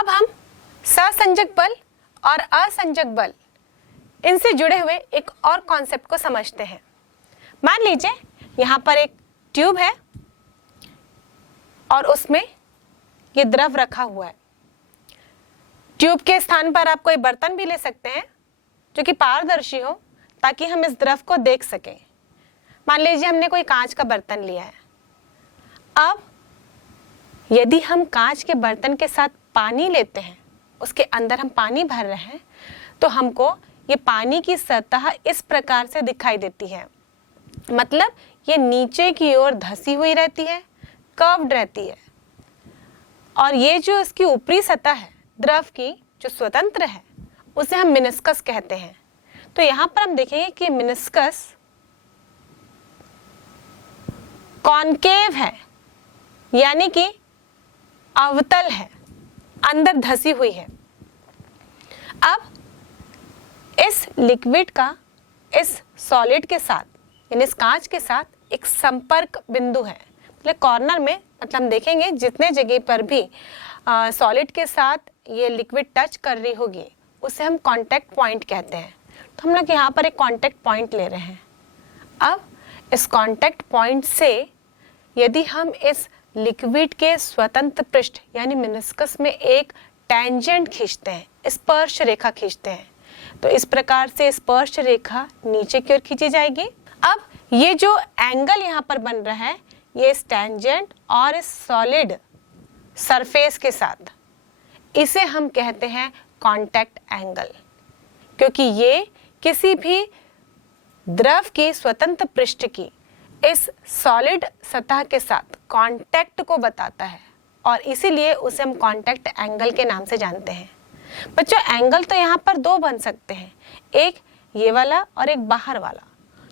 अब हम सहसंजक बल और असंजक बल इनसे जुड़े हुए एक और कॉन्सेप्ट को समझते हैं। मान लीजिए यहाँ पर एक ट्यूब है और उसमें ये द्रव रखा हुआ है। ट्यूब के स्थान पर आप कोई बर्तन भी ले सकते हैं जो कि पारदर्शी हो, ताकि हम इस द्रव को देख सकें। मान लीजिए हमने कोई कांच का बर्तन लिया है। अब यदि हम कांच के बर्तन के साथ पानी लेते हैं, उसके अंदर हम पानी भर रहे हैं, तो हमको ये पानी की सतह इस प्रकार से दिखाई देती है। मतलब ये नीचे की ओर धसी हुई रहती है, कर्व्ड रहती है, और ये जो इसकी ऊपरी सतह है द्रव की, जो स्वतंत्र है, उसे हम मेनिस्कस कहते हैं। तो यहाँ पर हम देखेंगे कि मेनिस्कस कॉनकेव है, यानी कि अवतल है, अंदर धसी हुई है। अब इस लिक्विड का इस सॉलिड के साथ, यानी इस कांच के साथ एक संपर्क बिंदु है। मतलब कॉर्नर में, मतलब हम देखेंगे जितने जगह पर भी सॉलिड के साथ ये लिक्विड टच कर रही होगी, उसे हम कांटेक्ट पॉइंट कहते हैं। तो हम लोग यहाँ पर एक कांटेक्ट पॉइंट ले रहे हैं। अब इस कांटेक्ट पॉइंट से यदि हम इस लिक्विड के स्वतंत्र पृष्ठ यानी मेनिस्कस में एक टेंजेंट खींचते हैं, स्पर्श रेखा खींचते हैं, तो इस प्रकार से स्पर्श रेखा नीचे की ओर खींची जाएगी। अब ये जो एंगल यहाँ पर बन रहा है, ये इस टेंजेंट और इस सॉलिड सरफेस के साथ, इसे हम कहते हैं कांटेक्ट एंगल, क्योंकि ये किसी भी द्रव की स्वतंत्र पृष्ठ की इस सॉलिड सतह के साथ कांटेक्ट को बताता है, और इसीलिए उसे हम कांटेक्ट एंगल के नाम से जानते हैं। बच्चों, एंगल तो यहाँ पर दो बन सकते हैं, एक ये वाला और एक बाहर वाला।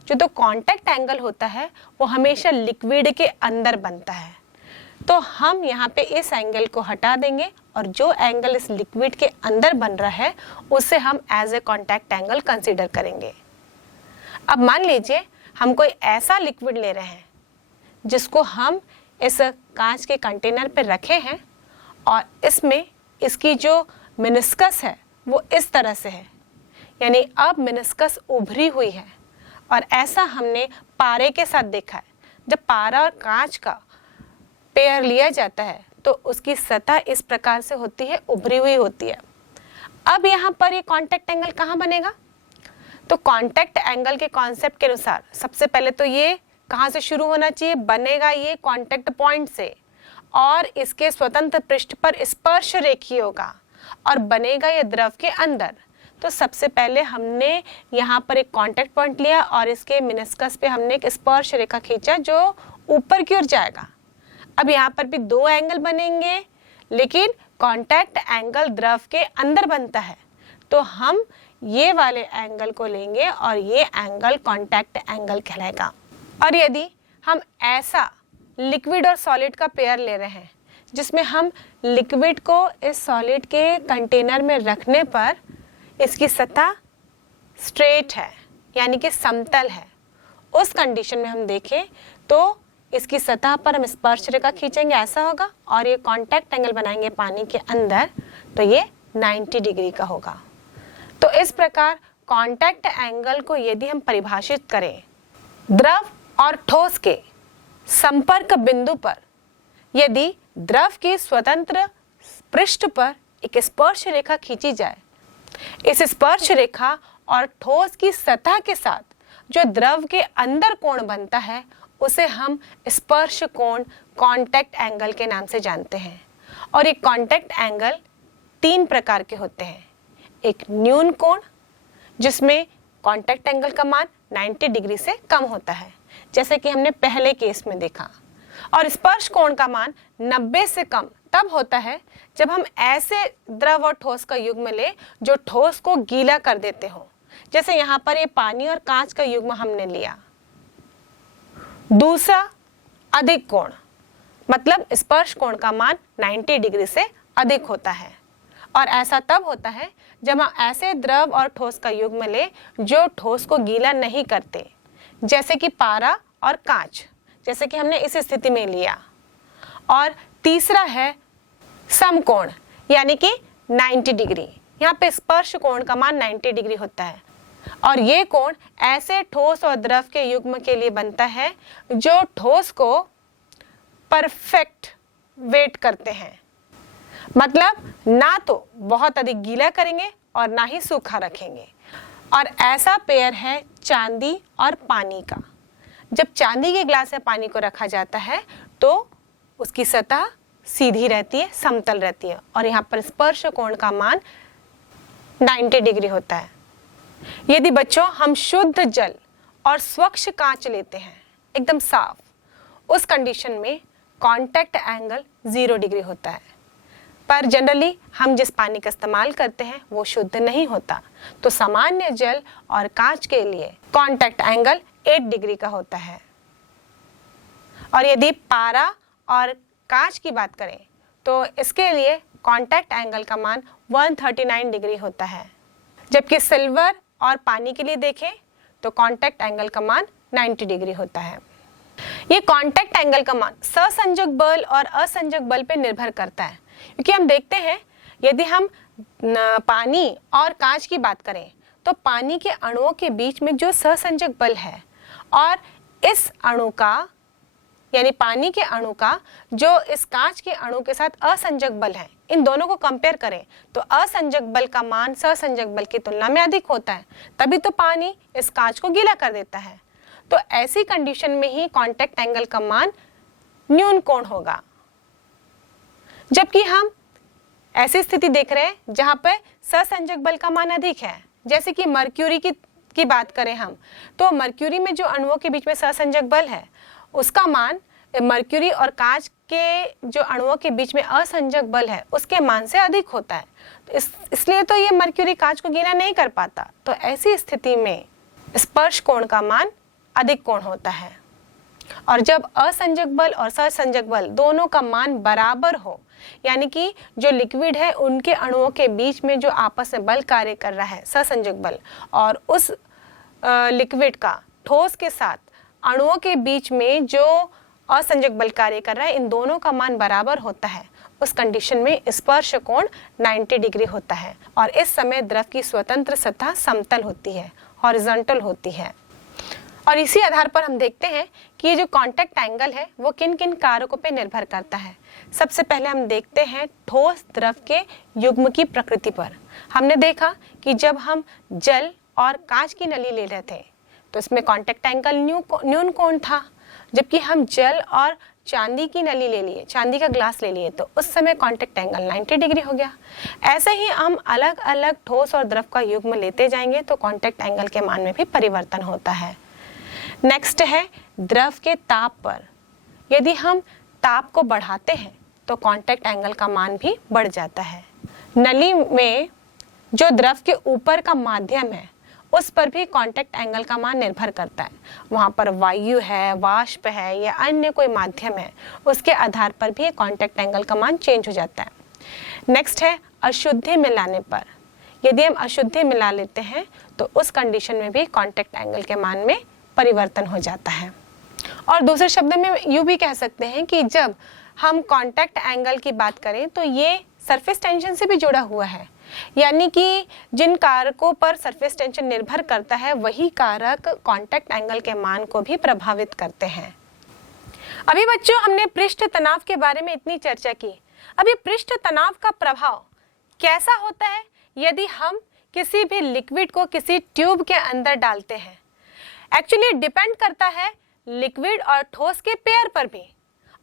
जो तो कांटेक्ट एंगल होता है वो हमेशा लिक्विड के अंदर बनता है, तो हम यहाँ पे इस एंगल को हटा देंगे और जो एंगल इस लिक्विड के अंदर बन रहा है उसे हम as a contact angle consider करेंगे। अब मान लीजिए हम कोई ऐसा लिक्विड ले रहे हैं जिसको हम इस कांच के कंटेनर पे रखे हैं, और इसमें इसकी जो मेनिस्कस है वो इस तरह से है, यानी अब मेनिस्कस उभरी हुई है। और ऐसा हमने पारे के साथ देखा है। जब पारा और कांच का पेयर लिया जाता है तो उसकी सतह इस प्रकार से होती है, उभरी हुई होती है। अब यहाँ पर ये कांटेक्ट एंगल कहाँ बनेगा? तो कांटेक्ट एंगल के कॉन्सेप्ट के अनुसार सबसे पहले तो ये कहाँ से शुरू होना चाहिए? बनेगा ये कांटेक्ट पॉइंट से, और इसके स्वतंत्र पृष्ठ पर स्पर्श रेखीय होगा और बनेगा ये द्रव के अंदर। तो सबसे पहले हमने यहाँ पर एक कांटेक्ट पॉइंट लिया और इसके मेनिस्कस पे हमने एक स्पर्श रेखा खींचा जो ऊपर की ओर जाएगा। अब यहाँ पर भी दो एंगल बनेंगे, लेकिन कांटेक्ट एंगल द्रव के अंदर बनता है, तो हम ये वाले एंगल को लेंगे और ये एंगल कांटेक्ट एंगल कहलाएगा। और यदि हम ऐसा लिक्विड और सॉलिड का पेयर ले रहे हैं जिसमें हम लिक्विड को इस सॉलिड के कंटेनर में रखने पर इसकी सतह स्ट्रेट है, यानी कि समतल है, उस कंडीशन में हम देखें तो इसकी सतह पर हम स्पर्श रेखा खींचेंगे, ऐसा होगा, और ये कांटेक्ट एंगल बनाएंगे पानी के अंदर, तो ये 90 डिग्री का होगा। तो इस प्रकार कांटेक्ट एंगल को यदि हम परिभाषित करें, द्रव और ठोस के संपर्क बिंदु पर यदि द्रव की स्वतंत्र पृष्ठ पर एक स्पर्श रेखा खींची जाए, इस स्पर्श रेखा और ठोस की सतह के साथ जो द्रव के अंदर कोण बनता है उसे हम स्पर्श कोण कांटेक्ट एंगल के नाम से जानते हैं। और ये कांटेक्ट एंगल 3 प्रकार के होते हैं। एक न्यून कोण, जिसमें कांटेक्ट एंगल का मान 90 डिग्री से कम होता है, जैसे कि हमने पहले केस में देखा। और स्पर्श कोण का मान 90 से कम तब होता है जब हम ऐसे द्रव और ठोस का युग्म ले जो ठोस को गीला कर देते हो, जैसे यहाँ पर ये पानी और कांच का युग्म हमने लिया। दूसरा, अधिक कोण, मतलब स्पर्श कोण का मान 90 डिग्री से अधिक होता है, और ऐसा तब होता है जब हम ऐसे द्रव और ठोस का युग्म ले जो ठोस को गीला नहीं करते, जैसे कि पारा और कांच, जैसे कि हमने इस स्थिति में लिया। और तीसरा है समकोण, यानी कि 90 डिग्री। यहाँ पे स्पर्श कोण का मान 90 डिग्री होता है और ये कोण ऐसे ठोस और द्रव के युग्म के लिए बनता है जो ठोस को परफेक्ट वेट करते हैं, मतलब ना तो बहुत अधिक गीला करेंगे और ना ही सूखा रखेंगे। और ऐसा पेयर है चांदी और पानी का। जब चांदी के ग्लास में पानी को रखा जाता है तो उसकी सतह सीधी रहती है, समतल रहती है और यहाँ पर स्पर्श कोण का मान 90 डिग्री होता है। यदि बच्चों हम शुद्ध जल और स्वच्छ कांच लेते हैं एकदम साफ, उस कंडीशन में कांटेक्ट एंगल 0 डिग्री होता है। पर जनरली हम जिस पानी का इस्तेमाल करते हैं वो शुद्ध नहीं होता, तो सामान्य जल और कांच के लिए कांटेक्ट एंगल 8 डिग्री का होता है। और यदि पारा और कांच की बात करें तो इसके लिए कांटेक्ट एंगल का मान 139 डिग्री होता है, जबकि सिल्वर और पानी के लिए देखें तो कांटेक्ट एंगल का मान 90 डिग्री होता है। ये कांटेक्ट एंगल का मान सहसंजक बल और असंजक बल पर निर्भर करता है, क्योंकि हम देखते हैं यदि हम पानी और कांच की बात करें तो पानी के अणुओं के बीच में जो सहसंजक बल है और इस अणु का यानी पानी के अणु का जो इस कांच के अणु के साथ असंजक बल है, इन दोनों को कंपेयर करें तो असंजक बल का मान सहसंजक बल की तुलना में अधिक होता है, तभी तो पानी इस कांच को गीला कर देता है। तो ऐसी कंडीशन में ही कांटेक्ट एंगल का मान न्यून कोण होगा। जबकि हम ऐसी स्थिति देख रहे हैं जहां पे सहसंजक बल का मान अधिक है, जैसे कि मर्क्यूरी की बात करें हम, तो मर्क्यूरी में जो अणुओं के बीच में सहसंजक बल है उसका मान मर्क्यूरी और कांच के जो अणुओं के बीच में असंजक बल है उसके मान से अधिक होता है। तो इसलिए तो ये मर्क्यूरी कांच को गीला नहीं कर पाता। तो ऐसी स्थिति में स्पर्श कोण का मान अधिक कोण होता है। और जब असंजक बल और सहसंजक बल दोनों का मान बराबर हो, यानी कि जो लिक्विड है उनके अणुओं के बीच में जो आपस में बल कार्य कर रहा है सहसंजक बल, और उस लिक्विड का ठोस के साथ अणुओं के बीच में जो असंजक बल कार्य कर रहा है, इन दोनों का मान बराबर होता है, उस कंडीशन में स्पर्श कोण 90 डिग्री होता है। और इस समय द्रव की स्वतंत्र सतह समतल होती है, हॉरिजॉन्टल होती है। और इसी आधार पर हम देखते हैं कि ये जो कांटेक्ट एंगल है वो किन किन कारकों पर निर्भर करता है। सबसे पहले हम देखते हैं ठोस द्रव के युग्म की प्रकृति पर। हमने देखा कि जब हम जल और कांच की नली ले रहे थे तो इसमें कांटेक्ट एंगल न्यून कोण था, जबकि हम जल और चांदी की नली ले लिए, चांदी का ग्लास ले लिए, तो उस समय कांटेक्ट एंगल 90 डिग्री हो गया। ऐसे ही हम अलग अलग ठोस और द्रव का युग्म लेते जाएंगे तो कांटेक्ट एंगल के मान में भी परिवर्तन होता है। नेक्स्ट है द्रव के ताप पर। यदि हम ताप को बढ़ाते हैं तो कांटेक्ट एंगल का मान भी बढ़ जाता है। नली में जो द्रव के ऊपर का माध्यम है उस पर भी कांटेक्ट एंगल का मान निर्भर करता है। वहाँ पर वायु है, वाष्प है या अन्य कोई माध्यम है, उसके आधार पर भी कांटेक्ट एंगल का मान चेंज हो जाता है। नेक्स्ट है अशुद्धि मिलाने पर। यदि हम अशुद्धि मिला लेते हैं तो उस कंडीशन में भी कांटेक्ट एंगल के मान में परिवर्तन हो जाता है। और दूसरे शब्द में यूँ भी कह सकते हैं कि जब हम कांटेक्ट एंगल की बात करें तो ये सरफेस टेंशन से भी जुड़ा हुआ है, यानी कि जिन कारकों पर सरफेस टेंशन निर्भर करता है वही कारक कांटेक्ट एंगल के मान को भी प्रभावित करते हैं। अभी बच्चों हमने पृष्ठ तनाव के बारे में इतनी चर्चा की। अभी पृष्ठ तनाव का प्रभाव कैसा होता है यदि हम किसी भी लिक्विड को किसी ट्यूब के अंदर डालते हैं? एक्चुअली डिपेंड करता है लिक्विड और ठोस के पेयर पर भी।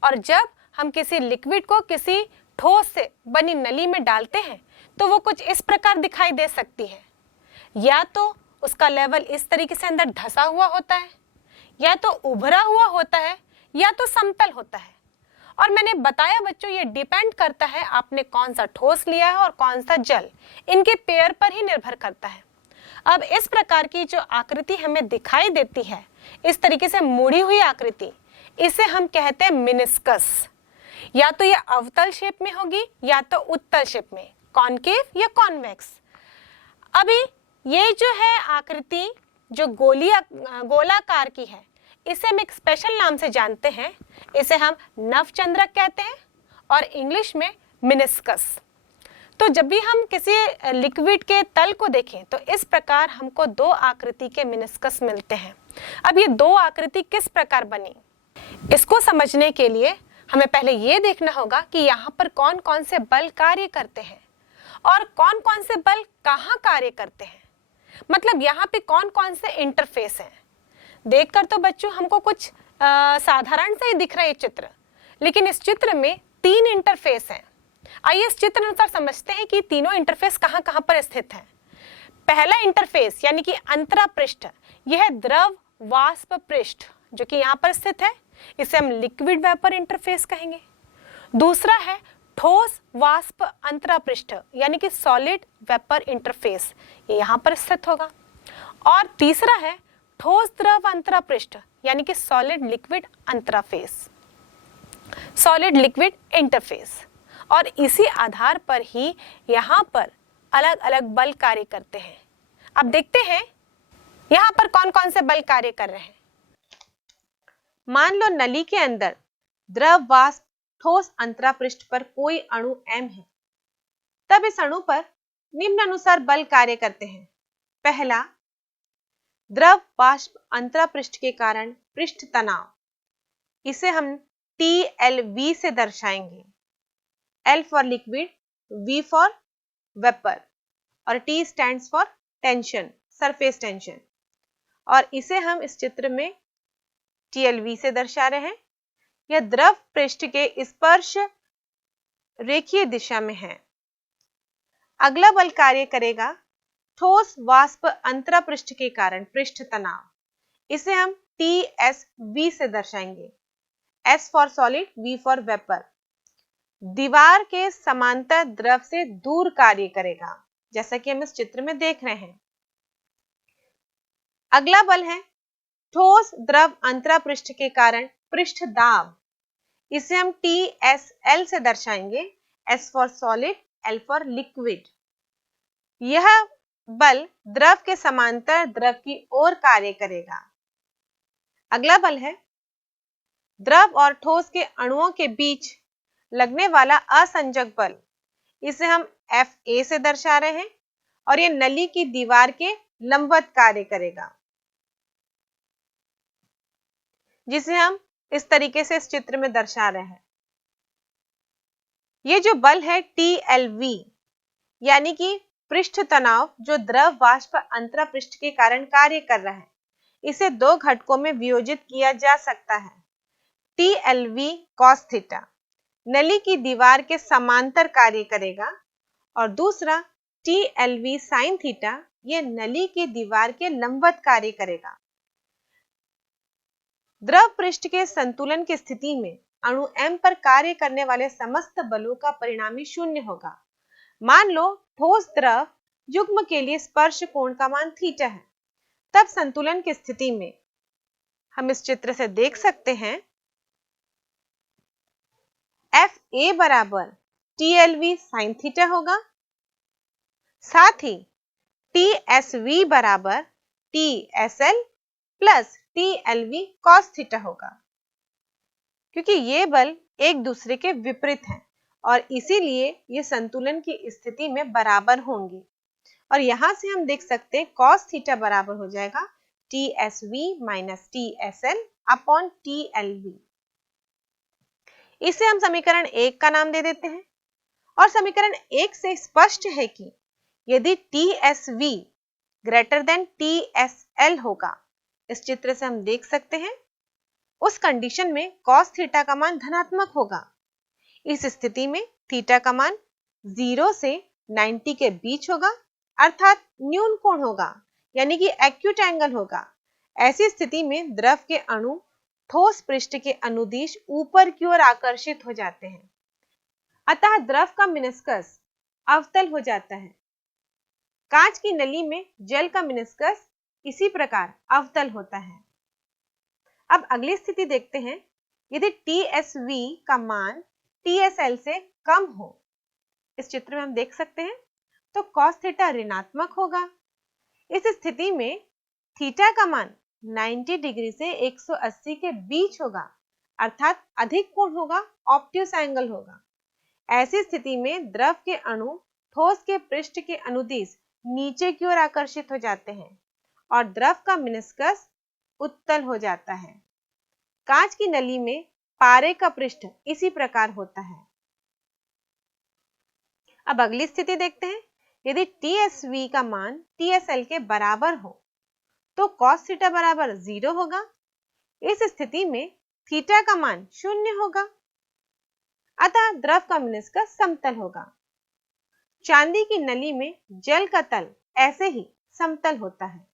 और जब हम किसी लिक्विड को किसी ठोस से बनी नली में डालते हैं तो वो कुछ इस प्रकार दिखाई दे सकती है। या तो उसका लेवल इस तरीके से अंदर धंसा हुआ होता है, या तो उभरा हुआ होता है, या तो समतल होता है। और मैंने बताया बच्चों ये डिपेंड करता है आपने कौन सा ठोस लिया है और कौन सा जल, इनके पेयर पर ही निर्भर करता है। अब इस प्रकार की जो आकृति हमें दिखाई देती है, इस तरीके से मुड़ी हुई आकृति, इसे हम कहते हैं मेनिस्कस। या तो ये अवतल शेप में होगी या तो उत्तल शेप में, कॉनकेव या कॉन्वेक्स। अभी ये जो है आकृति जो गोलाकार की है, इसे हम एक स्पेशल नाम से जानते हैं। इसे हम नवचंद्रक कहते हैं और इंग्लिश में मेनिस्कस। तो जब भी हम किसी लिक्विड के तल को देखें तो इस प्रकार हमको दो आकृति के मिनिस्कस मिलते हैं। अब ये दो आकृति किस प्रकार बनी, इसको समझने के लिए हमें पहले ये देखना होगा कि यहाँ पर कौन कौन से बल कार्य करते हैं और कौन कौन से बल कहाँ कार्य करते हैं, मतलब यहाँ पे कौन कौन से इंटरफेस हैं। देखकर तो बच्चों हमको कुछ साधारण सा ही दिख रहा है ये चित्र, लेकिन इस चित्र में 3 इंटरफेस हैं। आइए इस चित्र अनुसार समझते हैं कि तीनों इंटरफेस कहाँ कहाँ पर स्थित हैं। पहला इंटरफेस यानी कि अंतरा पृष्ठ, यह है द्रव वाष्प पृष्ठ जो कि यहाँ पर स्थित है, इसे हम लिक्विड वेपर इंटरफेस कहेंगे। दूसरा है ठोस वाष्प अंतरा पृष्ठ यानी कि सॉलिड वेपर इंटरफेस, ये यहाँ पर स्थित होगा। और तीसरा है ठोस द्रव अंतरा पृष्ठ यानी कि सॉलिड लिक्विड अंतराफेस, सॉलिड लिक्विड इंटरफेस। और इसी आधार पर ही यहाँ पर अलग अलग बल कार्य करते हैं। अब देखते हैं यहाँ पर कौन कौन से बल कार्य कर रहे हैं। मान लो नली के अंदर द्रव वाष्प ठोस अंतरा पृष्ठ पर कोई अणु M है, तब इस अणु पर निम्नानुसार बल कार्य करते हैं। पहला, द्रव वाष्प अंतरा पृष्ठ के कारण पृष्ठ तनाव, इसे हम TLV से दर्शाएंगे। L for liquid, V for vapour और T stands for tension, surface tension. और इसे हम इस चित्र में TLV से दर्शा रहे हैं। यह द्रव पृष्ठ के स्पर्श रेखीय दिशा में है। अगला बल कार्य करेगा ठोस वाष्प अंतरा पृष्ठ के कारण पृष्ठ तनाव, इसे हम TSV से दर्शाएंगे। S for solid, V for vapour. दीवार के समांतर द्रव से दूर कार्य करेगा, जैसा कि हम इस चित्र में देख रहे हैं। अगला बल है ठोस द्रव अंतरा पृष्ठ के कारण पृष्ठ दाब, इसे हम TSL से दर्शाएंगे। S for solid, L for liquid. यह बल द्रव के समांतर द्रव की ओर कार्य करेगा। अगला बल है द्रव और ठोस के अणुओं के बीच लगने वाला असंजक बल, इसे हम FA से दर्शा रहे हैं और यह नली की दीवार के लंबवत कार्य करेगा, जिसे हम इस तरीके से इस चित्र में दर्शा रहे हैं। ये जो बल है TLV यानी कि पृष्ठ तनाव जो द्रव वाष्प अंतरा पृष्ठ के कारण कार्य कर रहा है, इसे दो घटकों में वियोजित किया जा सकता है। TLV cos थीटा नली की दीवार के समांतर कार्य करेगा और दूसरा TLV sin थीटा यह नली की दीवार के लंबवत कार्य करेगा। द्रव पृष्ठ के संतुलन की स्थिति में अणु M पर कार्य करने वाले समस्त बलों का परिणामी शून्य होगा। मान लो ठोस द्रव युग्म के लिए स्पर्श कोण का मान थीटा है, तब संतुलन की स्थिति में हम इस चित्र से देख सकते हैं FA बराबर TLV sin थीटा होगा, साथ ही TSV बराबर TSL plus TLV cos theta होगा, क्योंकि ये बल एक दूसरे के विपरीत हैं और इसीलिए ये संतुलन की स्थिति में बराबर होंगे। और यहां से हम देख सकते हैं cos थीटा बराबर हो जाएगा TSV minus TSL upon TLV। इसे हम समीकरण 1 का नाम दे देते हैं। और समीकरण 1 से स्पष्ट है कि यदि TSV ग्रेटर देन TSL होगा, इस चित्र से हम देख सकते हैं, उस कंडीशन में cos थीटा का मान धनात्मक होगा। इस स्थिति में थीटा का मान 0 से 90 के बीच होगा, अर्थात न्यून कोण होगा, यानी कि एक्यूट एंगल होगा। ऐसी स्थिति में द्रव के अणु ठोस पृष्ठ के अनुदिश ऊपर की ओर आकर्षित हो जाते हैं, अतः द्रव का मिनिस्कस अवतल हो जाता है। कांच की नली में जल का मिनिस्कस इसी प्रकार अवतल होता है। अब अगली स्थिति देखते हैं। यदि TSV का मान TSL से कम हो, इस चित्र में हम देख सकते हैं, तो cos थीटा ऋणात्मक होगा। इस स्थिति में थीटा का मान 90 डिग्री से 180 के बीच होगा, अर्थात अधिक कोण होगा, ऑब्ट्यूस एंगल होगा। ऐसी स्थिति में द्रव के अणु ठोस के पृष्ठ के अनुदिश नीचे की ओर आकर्षित हो जाते हैं और द्रव का मेनिस्कस उत्तल हो जाता है। कांच की नली में पारे का पृष्ठ इसी प्रकार होता है। अब अगली स्थिति देखते हैं। यदि TSV का मान TSL के बराबर हो तो cos थीटा बराबर 0 होगा। इस स्थिति में थीटा का मान 0 होगा, अतः द्रव का मेनिस्कस समतल होगा। चांदी की नली में जल का तल ऐसे ही समतल होता है।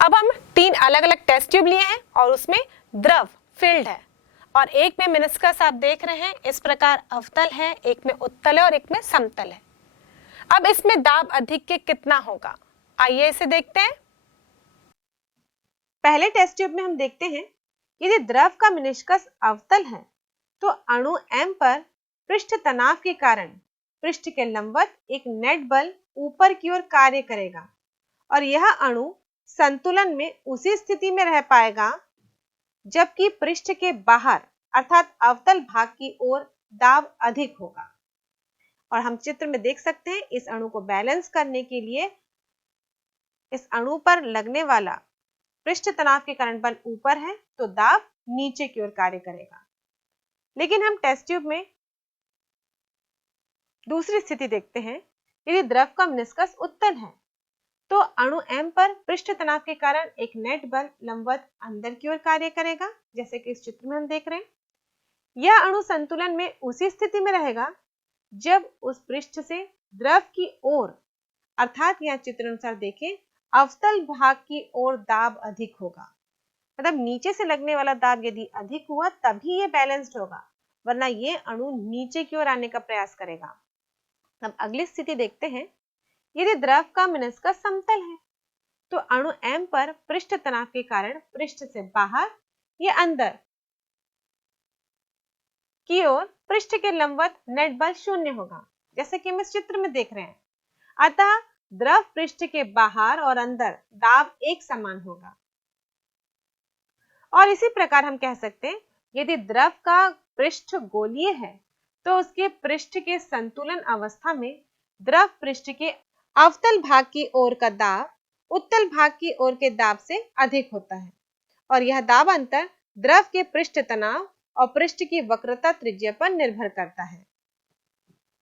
अब हम 3 अलग अलग टेस्ट ट्यूब लिए हैं और उसमें द्रव फील्ड है और एक में मेनिस्कस आप देख रहे हैं इस प्रकार अवतल है, एक में उत्तल है और एक में समतल है। अब इसमें दाब अधिक के कितना होगा, आइए इसे देखते हैं। पहले टेस्ट ट्यूब में हम देखते हैं यदि द्रव का मेनिस्कस अवतल है तो अणु M पर पृष्ठ तनाव के कारण पृष्ठ के लंबवत एक नेट बल ऊपर की ओर कार्य करेगा और यह अणु संतुलन में उसी स्थिति में रह पाएगा जबकि पृष्ठ के बाहर अर्थात अवतल भाग की ओर दाब अधिक होगा। और हम चित्र में देख सकते हैं इस अणु को बैलेंस करने के लिए इस अणु पर लगने वाला पृष्ठ तनाव के कारण बल ऊपर है तो दाब नीचे की ओर कार्य करेगा। लेकिन हम टेस्ट ट्यूब में दूसरी स्थिति देखते हैं। यदि द्रव का मेनिस्कस उत्तल है तो अणु M पर पृष्ठ तनाव के कारण एक नेट बल लंबवत अंदर की ओर कार्य करेगा, जैसे कि इस चित्र में हम देख रहे हैं। यह अणु संतुलन में उसी स्थिति में रहेगा जब उस पृष्ठ से द्रव की ओर अर्थात यहाँ चित्र अनुसार देखें अवतल भाग की ओर दाब अधिक होगा। मतलब नीचे से लगने वाला दाब यदि अधिक हुआ तभी ये बैलेंस्ड होगा, वरना ये अणु नीचे की ओर आने का प्रयास करेगा। अब अगली स्थिति देखते हैं। यदि द्रव का मेनिस्कस समतल है तो अणु M पर पृष्ठ तनाव के कारण पृष्ठ से बाहर या अंदर की ओर पृष्ठ के लंबवत नेट बल 0 होगा, जैसे कि हम इस चित्र में देख रहे हैं। अतः द्रव पृष्ठ के बाहर और अंदर दाब एक समान होगा। और इसी प्रकार हम कह सकते हैं यदि द्रव का पृष्ठ गोलीय है तो उसके पृष्ठ के संतुलन अवस्था में द्रव पृष्ठ के अवतल भाग की ओर का दाब उत्तल भाग की ओर के दाब से अधिक होता है और यह दाब अंतर द्रव के पृष्ठ तनाव और पृष्ठ की वक्रता त्रिज्या पर निर्भर करता है।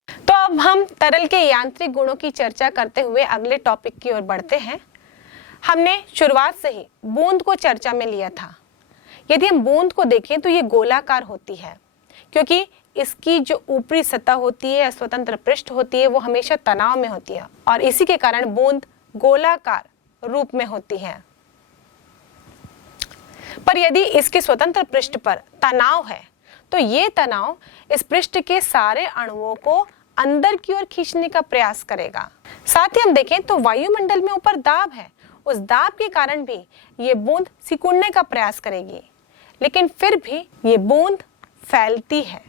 तो अब हम तरल के यांत्रिक गुणों की चर्चा करते हुए अगले टॉपिक की ओर बढ़ते हैं। हमने शुरुआत से ही बूंद को चर्चा में लिया था। यदि हम बूंद को देखें तो ये गोलाकार होती है क्योंकि इसकी जो ऊपरी सतह होती है स्वतंत्र पृष्ठ होती है वो हमेशा तनाव में होती है और इसी के कारण बूंद गोलाकार रूप में होती है। पर यदि इसके स्वतंत्र पृष्ठ पर तनाव है तो ये तनाव इस पृष्ठ के सारे अणुओं को अंदर की ओर खींचने का प्रयास करेगा। साथ ही हम देखें तो वायुमंडल में ऊपर दाब है, उस दाब के कारण भी ये बूंद सिकुड़ने का प्रयास करेगी, लेकिन फिर भी ये बूंद फैलती है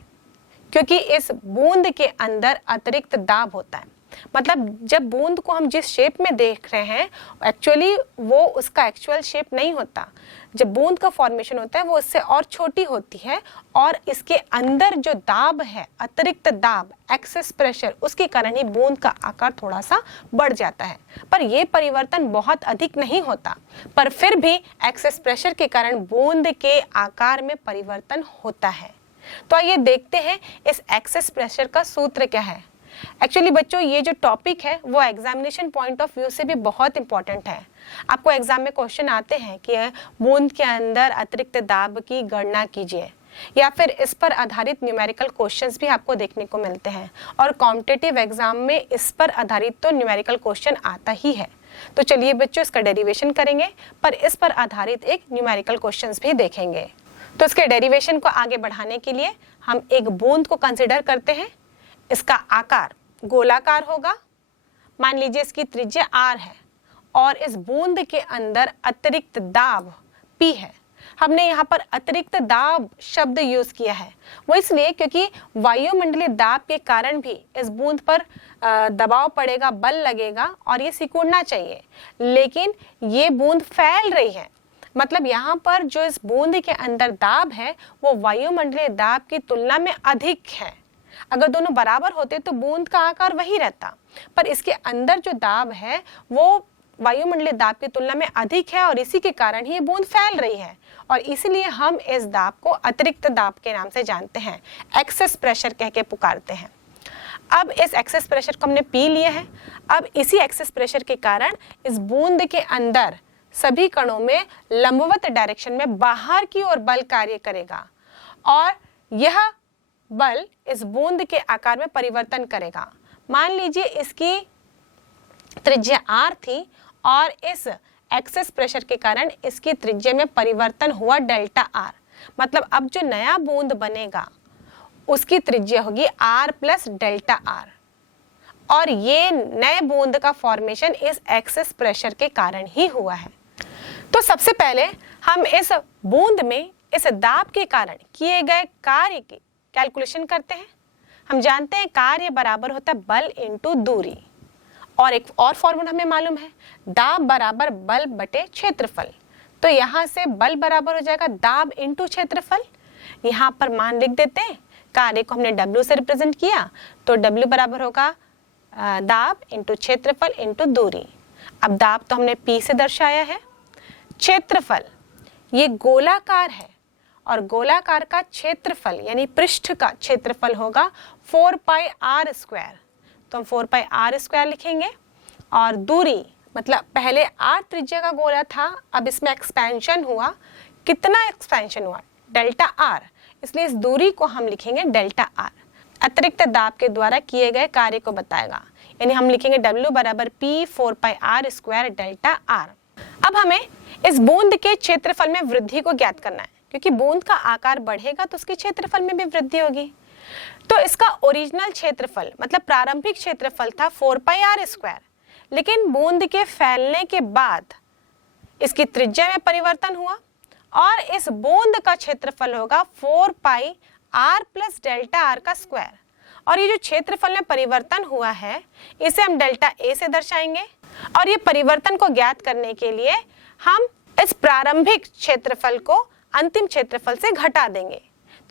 क्योंकि इस बूंद के अंदर अतिरिक्त दाब होता है। मतलब जब बूंद को हम जिस शेप में देख रहे हैं एक्चुअली वो उसका एक्चुअल शेप नहीं होता। जब बूंद का फॉर्मेशन होता है वो इससे और छोटी होती है और इसके अंदर जो दाब है अतिरिक्त दाब एक्सेस प्रेशर उसके कारण ही बूंद का आकार थोड़ा सा बढ़ जाता है। पर यह परिवर्तन बहुत अधिक नहीं होता, पर फिर भी एक्सेस प्रेशर के कारण बूंद के आकार में परिवर्तन होता है। तो आइए देखते हैं इस एक्सेस प्रेशर का सूत्र क्या है। एक्चुअली बच्चों ये जो टॉपिक है वो एग्जामिनेशन पॉइंट ऑफ व्यू से भी बहुत इंपॉर्टेंट है। आपको एग्जाम में क्वेश्चन आते हैं कि बूंद के अंदर अतिरिक्त दाब की गणना कीजिए या फिर इस पर आधारित न्यूमेरिकल क्वेश्चंस भी आपको देखने को मिलते हैं और कॉम्पिटिटिव एग्जाम में इस पर आधारित तो न्यूमेरिकल क्वेश्चन आता ही है। तो चलिए बच्चों इसका डेरिवेशन करेंगे पर इस पर आधारित एक न्यूमेरिकल क्वेश्चंस भी देखेंगे। तो इसके डेरिवेशन को आगे बढ़ाने के लिए हम एक बूंद को कंसिडर करते हैं। इसका आकार गोलाकार होगा, मान लीजिए इसकी त्रिज्या r है और इस बूंद के अंदर अतिरिक्त दाब P है। हमने यहाँ पर अतिरिक्त दाब शब्द यूज किया है, वो इसलिए क्योंकि वायुमंडलीय दाब के कारण भी इस बूंद पर दबाव पड़ेगा, बल लगेगा और ये सिकुड़ना चाहिए, लेकिन ये बूंद फैल रही है। मतलब यहाँ पर जो इस बूंद के अंदर दाब है वो वायुमंडलीय दाब की तुलना में अधिक है। अगर दोनों बराबर होते तो बूंद का आकार वही रहता, पर इसके अंदर जो दाब है वो वायुमंडलीय दाब की तुलना में अधिक है और इसी के कारण ही ये बूंद फैल रही है और इसलिए हम इस दाब को अतिरिक्त दाब के नाम से जानते हैं, एक्सेस प्रेशर कह के पुकारते हैं। अब इस एक्सेस प्रेशर को हमने पी लिया है। अब इसी एक्सेस प्रेशर के कारण इस बूंद के अंदर सभी कणों में लंबवत डायरेक्शन में बाहर की ओर बल कार्य करेगा और यह बल इस बूंद के आकार में परिवर्तन करेगा। मान लीजिए इसकी त्रिज्या r थी और इस एक्सेस प्रेशर के कारण इसकी त्रिज्या में परिवर्तन हुआ डेल्टा r, मतलब अब जो नया बूंद बनेगा उसकी त्रिज्या होगी r प्लस डेल्टा r और ये नए बूंद का फॉर्मेशन इस एक्सेस प्रेशर के कारण ही हुआ है। तो सबसे पहले हम इस बूंद में इस दाब के कारण किए गए कार्य की कैलकुलेशन करते हैं। हम जानते हैं कार्य बराबर होता है बल इंटू दूरी और एक और फॉर्मूला हमें मालूम है, दाब बराबर बल बटे क्षेत्रफल। तो यहाँ से बल बराबर हो जाएगा दाब इंटू क्षेत्रफल। यहाँ पर मान लिख देते हैं, कार्य को हमने W से रिप्रेजेंट किया तो W बराबर होगा दाब इंटू क्षेत्रफल इंटू दूरी। अब दाब तो हमने P से दर्शाया है, क्षेत्रफल ये गोलाकार है और गोलाकार का क्षेत्रफल यानी पृष्ठ का क्षेत्रफल होगा 4 पाई r स्क्वायर, तो हम 4 पाई r स्क्वायर लिखेंगे और दूरी मतलब पहले r त्रिज्या का गोला था, अब इसमें एक्सपेंशन हुआ। कितना एक्सपेंशन हुआ? डेल्टा r, इसलिए इस दूरी को हम लिखेंगे डेल्टा r। अतिरिक्त दाब के द्वारा किए गए कार्य को बताएगा, यानी हम लिखेंगे W बराबर P 4 pi r square delta r। अब हमें इस बूंद के क्षेत्रफल में वृद्धि को ज्ञात करना है, क्योंकि बूंद का आकार बढ़ेगा तो उसके क्षेत्रफल में भी वृद्धि होगी। तो इसका ओरिजिनल क्षेत्रफल मतलब प्रारंभिक क्षेत्रफल था 4 पाई r स्क्वायर, लेकिन बूंद के फैलने के बाद इसकी त्रिज्या में परिवर्तन हुआ और इस बूंद का क्षेत्रफल होगा 4 pi r plus delta r का स्क्वायर। और ये जो क्षेत्रफल में परिवर्तन हुआ है इसे हम डेल्टा a से दर्शाएंगे और ये परिवर्तन को ज्ञात करने के लिए हम इस प्रारंभिक क्षेत्रफल को अंतिम क्षेत्रफल से घटा देंगे।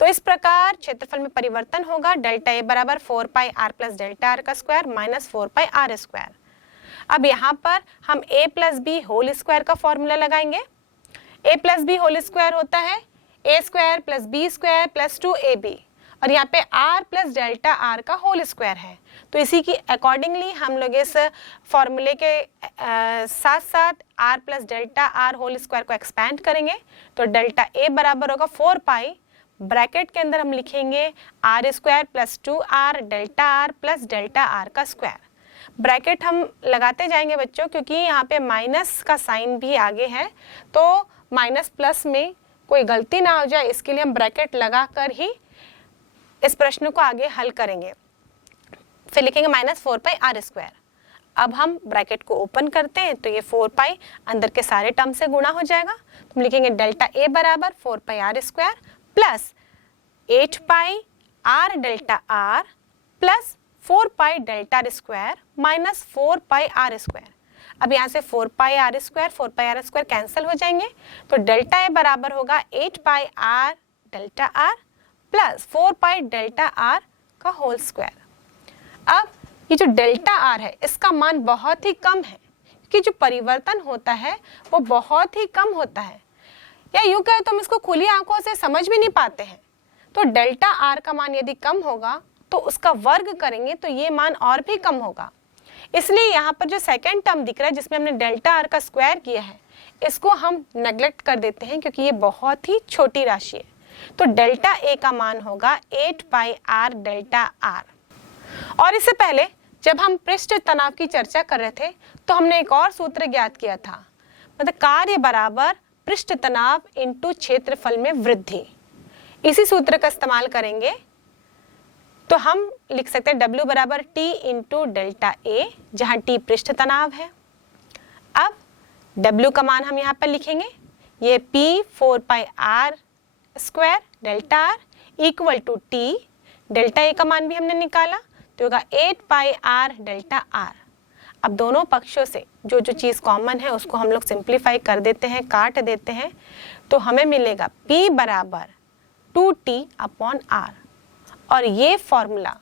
तो इस प्रकार क्षेत्रफल में परिवर्तन होगा, डेल्टा a बराबर 4 pi r plus delta r का square minus 4 pi r square. अब यहाँ पर हम a plus b whole square का फॉर्मूला लगाएंगे। a plus b whole square होता है a square plus b square plus 2ab और यहाँ पे r प्लस डेल्टा r का होल स्क्वायर है। तो इसी की अकॉर्डिंगली हम लोग इस फॉर्मूले के साथ साथ r plus delta r whole square को एक्सपैंड करेंगे। तो डेल्टा a बराबर होगा 4 पाई, ब्रैकेट के अंदर हम लिखेंगे r square plus 2r delta r plus delta r का स्क्वायर। ब्रैकेट हम लगाते जाएंगे बच्चों, क्योंकि यहाँ पे माइनस का साइन भी आगे है, तो माइनस प्लस में कोई गलती ना हो जाए इसके लिए हम ब्रैकेट लगा कर ही इस प्रश्न को आगे हल करेंगे। फिर लिखेंगे माइनस 4 पाई r स्क्वायर। अब हम ब्रैकेट को ओपन करते हैं तो ये 4 पाई अंदर के सारे टर्म से गुणा हो जाएगा। तो हम लिखेंगे डेल्टा a बराबर 4 पाई r स्क्वायर प्लस 8 पाई r delta r plus 4 pi delta r square minus 4 pi r square. अब यहाँ से 4 पाई r स्क्वायर कैंसिल हो जाएंगे, तो डेल्टा a बराबर होगा 8 पाई r delta r plus 4 pi delta r का होल स्क्वायर। अब ये जो डेल्टा r है इसका मान बहुत ही कम है, क्योंकि जो परिवर्तन होता है वो बहुत ही कम होता है, या यूँ कहे तो हम इसको खुली आंखों से समझ भी नहीं पाते हैं। तो डेल्टा r का मान यदि कम होगा तो उसका वर्ग करेंगे तो ये मान और भी कम होगा। इसलिए यहाँ पर जो सेकेंड टर्म दिख रहा है जिसमें हमने डेल्टा r का स्क्वायर किया है इसको हम नेग्लेक्ट कर देते हैं, क्योंकि ये बहुत ही छोटी राशि है। तो डेल्टा a का मान होगा 8 पाई r डेल्टा r। और इससे पहले जब हम पृष्ठ तनाव की चर्चा कर रहे थे तो हमने एक और सूत्र ज्ञात किया था, मतलब कार्य बराबर पृष्ठ तनाव इंटू क्षेत्रफल में वृद्धि। इसी सूत्र का इस्तेमाल करेंगे तो हम लिख सकते हैं W बराबर T इंटू डेल्टा a, जहाँ T पृष्ठ तनाव है। अब W का मान हम यहाँ पर लिखेंगे, ये P 4 pi r square delta r equal to T, delta a का मान भी हमने निकाला तो होगा 8 पाई r डेल्टा r। अब दोनों पक्षों से जो जो चीज़ कॉमन है उसको हम लोग सिंप्लीफाई कर देते हैं, काट देते हैं, तो हमें मिलेगा P बराबर 2T अपॉन r। और ये फॉर्मूला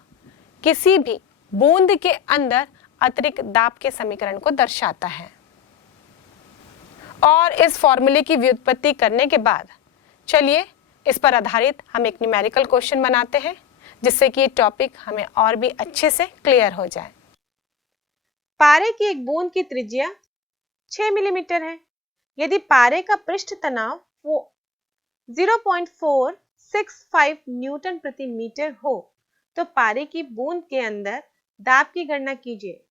किसी भी बूंद के अंदर अतिरिक्त दाब के समीकरण को दर्शाता है। और इस फॉर्मूले की व्युत्पत्ति करने के बाद चलिए इस पर आधारित हम एक न्यूमेरिकल क्वेश्चन बनाते हैं, जिससे कि ये टॉपिक हमें और भी अच्छे से क्लियर हो जाए। पारे की एक बूंद की त्रिज्या 6 मिलीमीटर है। यदि पारे का पृष्ठ तनाव वो 0.465 न्यूटन प्रति मीटर हो तो पारे की बूंद के अंदर दाब की गणना कीजिए।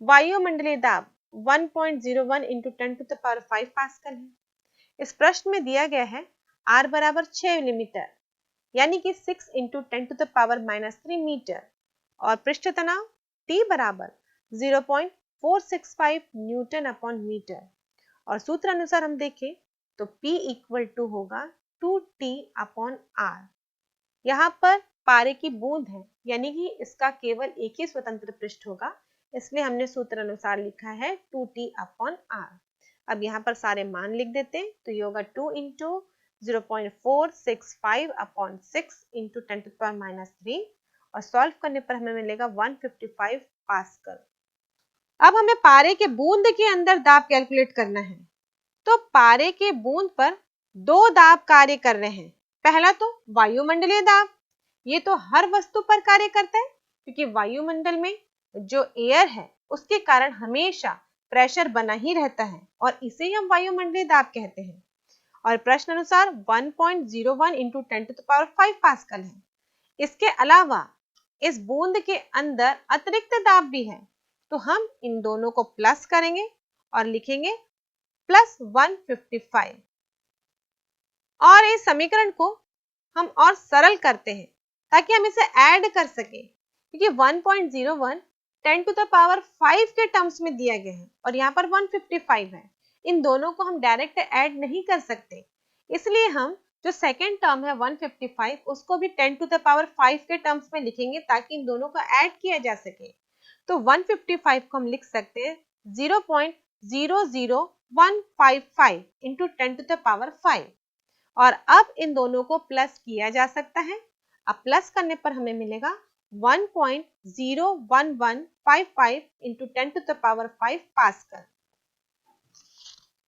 वायुमंडलीय दाब 1.01 into 10 to the power 5 pascal है। इस प्रश्न में दिया गया है R बराबर 6 मिलीमीटर यानी कि 6 into 10 to the power -3 metre और पृष्ठ तनाव T बराबर 0.465 न्यूटन अपॉन मीटर और सूत्र अनुसार हम देखें तो P इक्वल टू होगा 2T अपॉन R। यहाँ पर पारे की बूंद है यानी कि इसका केवल एक ही स्वतंत्र पृष्ठ होगा, इसलिए हमने सूत्र अनुसार लिखा है 2T अपॉन R। अब यहाँ पर सारे मान लिख देते हैं तो ये होगा 2 into 0.465 upon 6 into 10 to the power -3 और सॉल्व करने पर हमें मिलेगा 155 पास्कल। अब हमें पारे के बूंद के अंदर दाब कैलकुलेट करना है। तो पारे के बूंद पर दो दाब कार्य कर रहे हैं। पहला तो वायुमंडलीय दाब, ये तो हर वस्तु पर कार्य करता है क्योंकि वायुमंडल में जो एयर है उसके कारण हमेशा प्रेशर बना ही रहता है और इसे ही हम वायुमंडलीय दाब कहते हैं। और प्रश्न अनुसार 1.01 into 10 to the power 5 pascal है। इसके अलावा इस बूंद के अंदर अतिरिक्त दाब भी है, तो हम इन दोनों को प्लस करेंगे और लिखेंगे प्लस 155 और इस समीकरण को हम और सरल करते हैं ताकि हम इसे ऐड कर सकें, क्योंकि 1.01 10 टू द पावर 5 के टर्म्स में दिया गया है और यहाँ पर 155 है। इन दोनों को हम डायरेक्ट ऐड नहीं कर सकते, इसलिए हम जो सेकेंड टर्म है 155 उसको भी 10 टू द पावर 5 के टर्म्स में लिखेंगे ताकि इन दोनों को ऐड किया जा सके। तो 155 को हम लिख सकते हैं 0.00155 इंटू 10 टू द पावर 5 और अब इन दोनों को प्लस किया जा सकता है। अब प्लस करने पर हमें मिलेगा 1.01155 into 10 to the power 5 pascal.